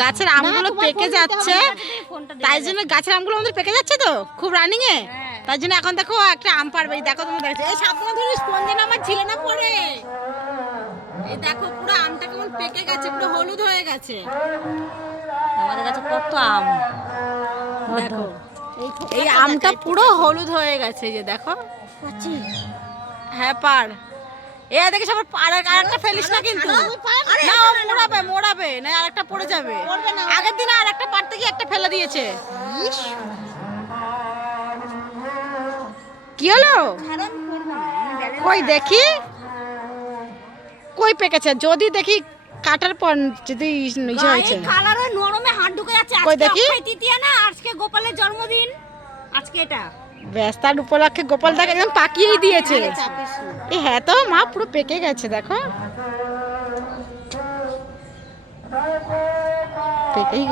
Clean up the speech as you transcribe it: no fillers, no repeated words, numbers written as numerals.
গাছের আমগুলো পেকে যাচ্ছে, তাই জন্য গাছের আমগুলো আমাদের পেকে যাচ্ছে তো খুব রানিং এ, তার জন্য এখন দেখো একটা আম পারবে। দেখো তোমরা দেখছো, এই সাবধানে ধরিস কোন দিন আমার ঝিলে না পড়ে। এই দেখো পুরো আমটা কেমন পেকে গেছে, পুরো হলুদ হয়ে গেছে। আমাদের কাছে কত আম, দেখো এই আমটা পুরো হলুদ হয়ে গেছে, এই যে দেখো। হ্যাঁ পার, এ দেখে সবার আরেকটা ফেলিস না কিন্তু, না মোড়াবে মোড়াবে না, আরেকটা পড়ে যাবে। আগের দিন আরেকটা পারতে গিয়ে একটা ফেলে দিয়েছে। কি হলো কই দেখি, কই পেকেছে যদি দেখি কাটার পর যদি ইয়ে হয়েছে। কালারে নরমে হাত ঢুকে যাচ্ছে। কই দেখি, আজকে তৃতীয়া না, আজকে গোপালের জন্মদিন, আজকে এটা ব্যস্তার উপলক্ষে গোপাল দাকে একদম পাকিয়েই দিয়েছে। এই হ্যাঁ তো মা পুরো পেকে গেছে দেখো, পেকেই